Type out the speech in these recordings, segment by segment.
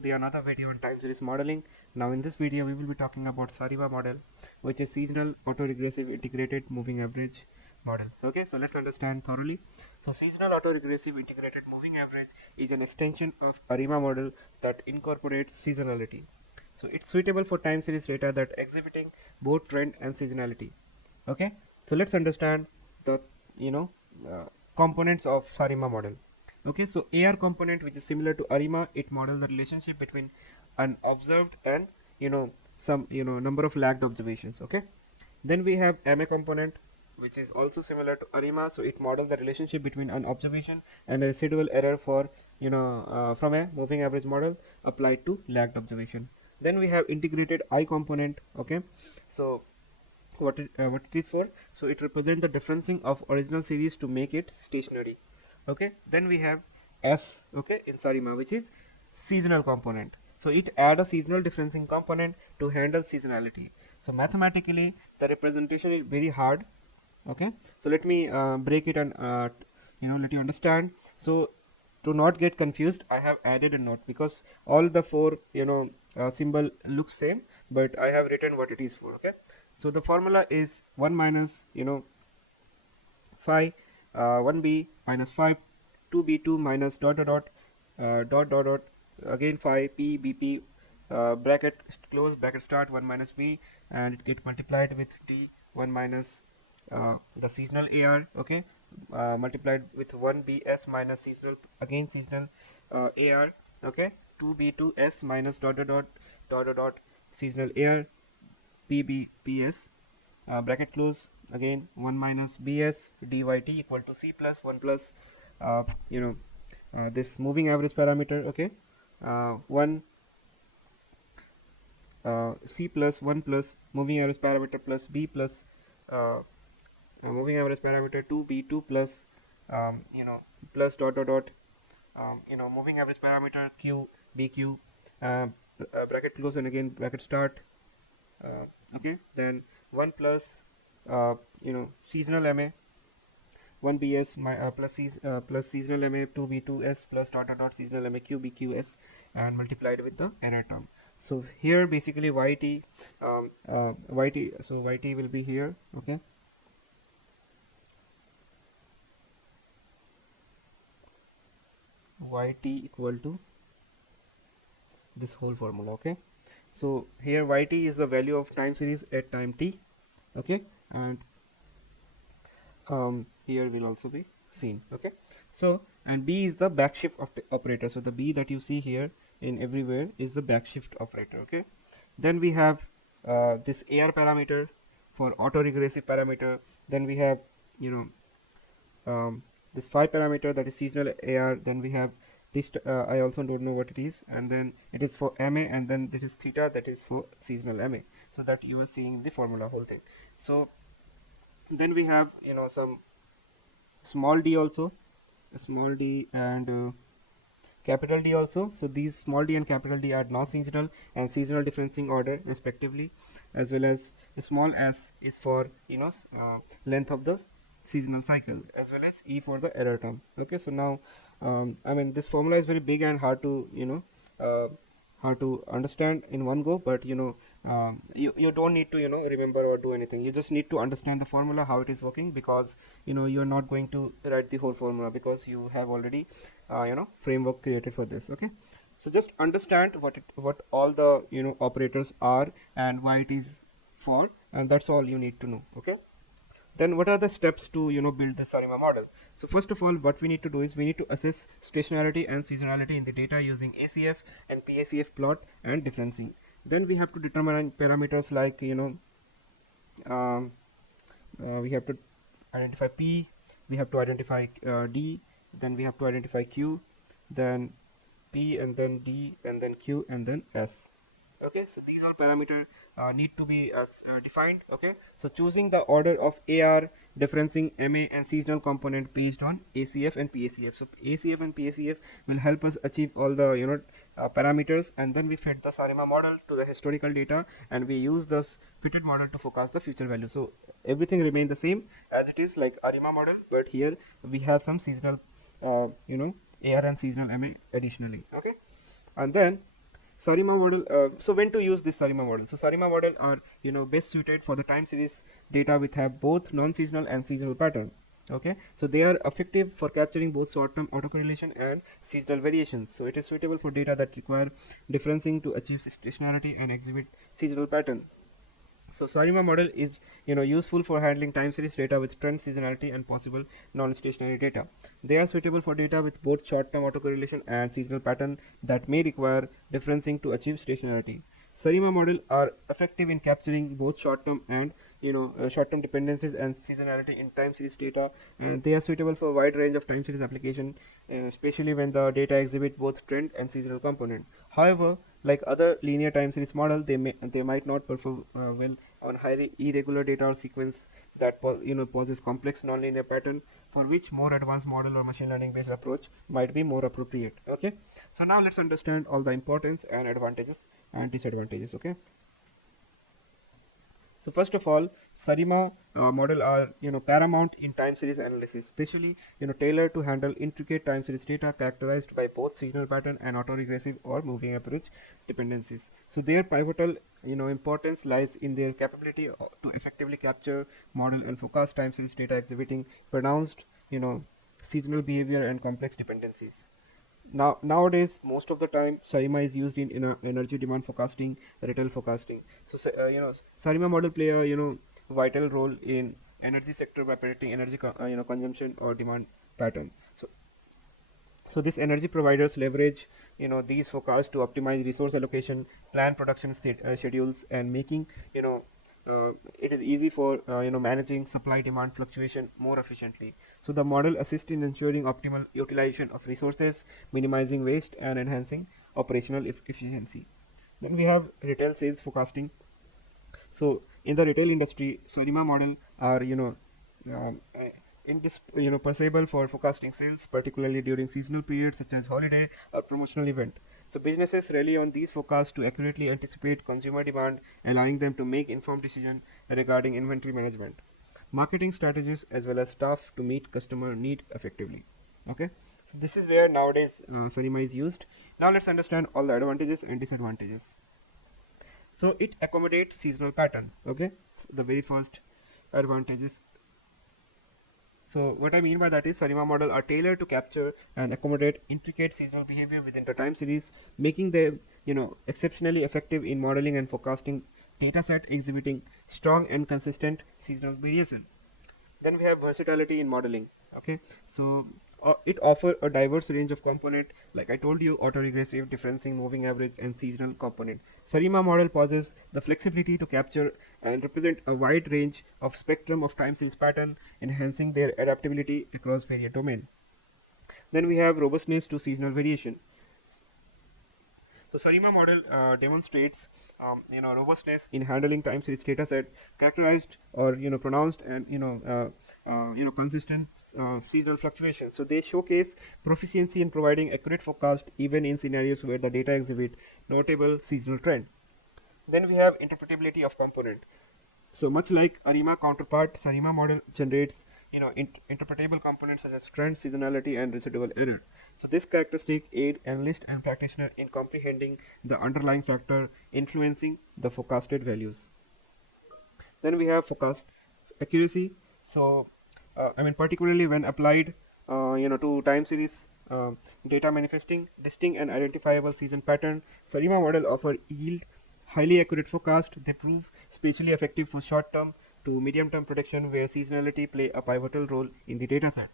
to the another video on time series modeling. Now in this video we will be talking about SARIMA model, which is seasonal autoregressive integrated moving average model. Okay, so let's understand thoroughly. So seasonal autoregressive integrated moving average is an extension of ARIMA model that incorporates seasonality. So it's suitable for time series data that exhibiting both trend and seasonality. Okay, so let's understand the components of SARIMA model. Okay, so AR component, which is similar to ARIMA, it models the relationship between an observed and some number of lagged observations. Okay, then we have MA component, which is also similar to ARIMA, so it models the relationship between an observation and a residual error for from a moving average model applied to lagged observation. Then we have integrated I component. Okay, so what it is for, so it represents the differencing of original series to make it stationary. Okay, then we have S, okay, in SARIMA, which is seasonal component, so it add a seasonal differencing component to handle seasonality. So mathematically the representation is very hard. Okay, so let me break it and let you understand. So to not get confused, I have added a note because all the four symbol looks same, but I have written what it is for. Okay, so the formula is 1 minus phi 1b minus phi 2b2 minus dot again phi p bp bracket close bracket start 1 minus b, and it get multiplied with d 1 minus the seasonal AR. Okay, multiplied with 1 bs minus seasonal AR. Okay, 2b2 s minus dot seasonal AR pbps bracket close again 1 minus bs dyt equal to c plus 1 plus this moving average parameter. Okay, 1 c plus 1 plus moving average parameter plus b plus moving average parameter 2 b2 plus plus dot moving average parameter q bq bracket close and again bracket start. Okay, then 1 plus seasonal ma 1 bs plus seasonal ma 2 b2s plus dot seasonal ma q bqs, and multiplied with the error term. So here basically yt so yt will be here. Okay, yt equal to this whole formula. Okay, so here yt is the value of time series at time t. Okay, and here will also be seen. Okay, so and b is the backshift of the operator, so the b that you see here in everywhere is the backshift operator. Okay, then we have this AR parameter for autoregressive parameter. Then we have this phi parameter, that is seasonal AR. Then we have this I also don't know what it is, and then it is for MA, and then this is theta, that is for seasonal MA, so that you are seeing the formula whole thing. So then we have some small d also, small d and capital D also. So these small d and capital D are non-seasonal and seasonal differencing order respectively, as well as the small s is for length of the seasonal cycle, as well as e for the error term. Okay, so now I mean this formula is very big and hard to hard to understand in one go, but you don't need to remember or do anything. You just need to understand the formula, how it is working, because you're not going to write the whole formula because you have already framework created for this. Okay, so just understand what all the operators are and why it is for, and that's all you need to know. Okay, then what are the steps to build the SARIMA model? So first of all, what we need to do is we need to assess stationarity and seasonality in the data using ACF and PACF plot and differencing. Then we have to determine parameters like we have to identify P, we have to identify D, then we have to identify Q, then P, and then D, and then Q, and then S. Okay, so these all parameters need to be defined. Okay, so choosing the order of AR, differencing MA and seasonal component based on ACF and PACF. So ACF and PACF will help us achieve all the parameters, and then we fed the SARIMA model to the historical data, and we use this fitted model to forecast the future value. So everything remains the same as it is like ARIMA model, but here we have some seasonal AR and seasonal MA additionally. Okay, and then SARIMA model. So when to use this SARIMA model? So SARIMA model are best suited for the time series data which have both non-seasonal and seasonal pattern. Okay, so they are effective for capturing both short-term autocorrelation and seasonal variations. So it is suitable for data that require differencing to achieve stationarity and exhibit seasonal pattern. So SARIMA model is useful for handling time series data with trend, seasonality, and possible non-stationary data. They are suitable for data with both short-term autocorrelation and seasonal pattern that may require differencing to achieve stationarity. SARIMA model are effective in capturing both short-term and short-term dependencies and seasonality in time series data, and they are suitable for a wide range of time series application, especially when the data exhibit both trend and seasonal component. However, like other linear time series model, they might not perform well on highly irregular data or sequence that poses complex nonlinear pattern, for which more advanced model or machine learning based approach might be more appropriate. Okay, so now let's understand all the importance and advantages and disadvantages. Okay, so first of all, SARIMA model are paramount in time series analysis, especially tailored to handle intricate time series data characterized by both seasonal pattern and autoregressive or moving average dependencies. So their pivotal importance lies in their capability to effectively capture, model, and forecast time series data exhibiting pronounced seasonal behavior and complex dependencies. Nowadays, most of the time, SARIMA is used in energy demand forecasting, retail forecasting. So SARIMA model play a vital role in energy sector by predicting energy consumption or demand pattern. So these energy providers leverage these forecasts to optimize resource allocation, plan production schedules, and making it is easy for managing supply demand fluctuation more efficiently. So the model assists in ensuring optimal utilization of resources, minimizing waste, and enhancing operational efficiency. Then we have retail sales forecasting. So in the retail industry, SARIMA model are um, perceivable for forecasting sales, particularly during seasonal periods such as holiday or promotional event. So businesses rely on these forecasts to accurately anticipate consumer demand, allowing them to make informed decisions regarding inventory management, marketing strategies, as well as staff to meet customer need effectively. Okay, so this is where nowadays SARIMA is used. Now let's understand all the advantages and disadvantages. So it accommodates seasonal pattern. Okay, the very first advantages. So what I mean by that is SARIMA model are tailored to capture and accommodate intricate seasonal behavior within the time series, making them exceptionally effective in modeling and forecasting dataset exhibiting strong and consistent seasonal variation. Then we have versatility in modeling. Okay, so it offers a diverse range of component, like I told you, autoregressive, differencing, moving average, and seasonal component. SARIMA model possesses the flexibility to capture and represent a wide range of spectrum of time series pattern, enhancing their adaptability across various domains. Then we have robustness to seasonal variation. So SARIMA model demonstrates robustness in handling time series dataset characterized or pronounced and consistent seasonal fluctuations. So they showcase proficiency in providing accurate forecast even in scenarios where the data exhibit notable seasonal trend. Then we have interpretability of component. So much like ARIMA counterpart, SARIMA model generates interpretable components such as trend, seasonality, and residual error. So this characteristic aid analyst and practitioner in comprehending the underlying factor influencing the forecasted values. Then we have forecast accuracy. So particularly when applied to time series data manifesting distinct and identifiable season pattern, SARIMA model offer yield highly accurate forecast. They prove especially effective for short-term to medium-term prediction where seasonality play a pivotal role in the dataset.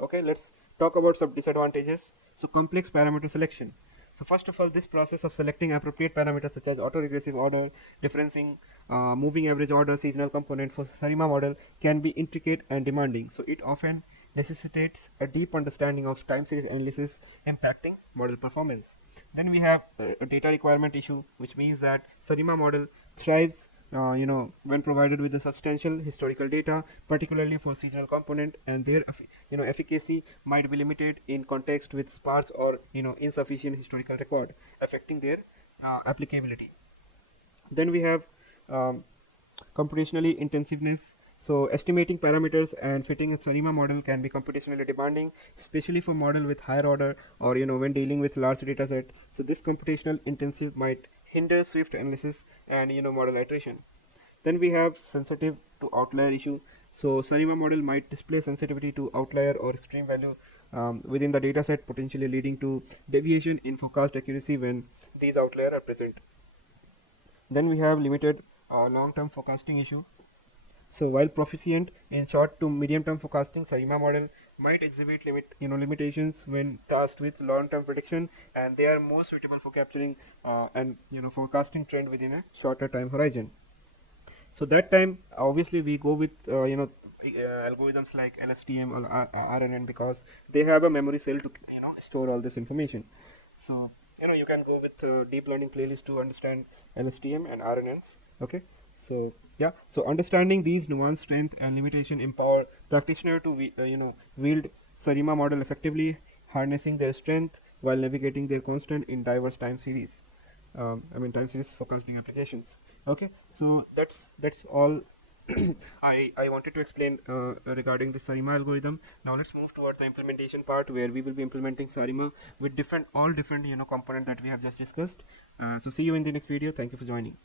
Okay, let's talk about some disadvantages. So complex parameter selection. So first of all, this process of selecting appropriate parameters such as autoregressive order, differencing, moving average order, seasonal component for SARIMA model can be intricate and demanding. So it often necessitates a deep understanding of time series analysis impacting model performance. Then we have a data requirement issue, which means that SARIMA model thrives when provided with the substantial historical data, particularly for seasonal component, and their efficacy might be limited in context with sparse or insufficient historical record, affecting their applicability. Then we have computationally intensiveness. So estimating parameters and fitting a SARIMA model can be computationally demanding, especially for model with higher order, or when dealing with large data set. So this computational intensive might hinder swift analysis and model iteration. Then we have sensitive to outlier issue. So SARIMA model might display sensitivity to outlier or extreme value within the data set, potentially leading to deviation in forecast accuracy when these outliers are present. Then we have limited long-term forecasting issue. So while proficient in short to medium term forecasting, SARIMA model might exhibit limitations when tasked with long term prediction, and they are more suitable for capturing and forecasting trend within a shorter time horizon. So that time obviously we go with algorithms like LSTM or RNN, because they have a memory cell to store all this information. So you can go with deep learning playlist to understand LSTM and RNNs. Okay, so yeah, so understanding these nuanced strength and limitation empower practitioner to wield SARIMA model effectively, harnessing their strength while navigating their constant in diverse time series. Time series forecasting applications. Okay, so that's all I wanted to explain regarding the SARIMA algorithm. Now let's move toward the implementation part, where we will be implementing SARIMA with all different component that we have just discussed. So see you in the next video. Thank you for joining.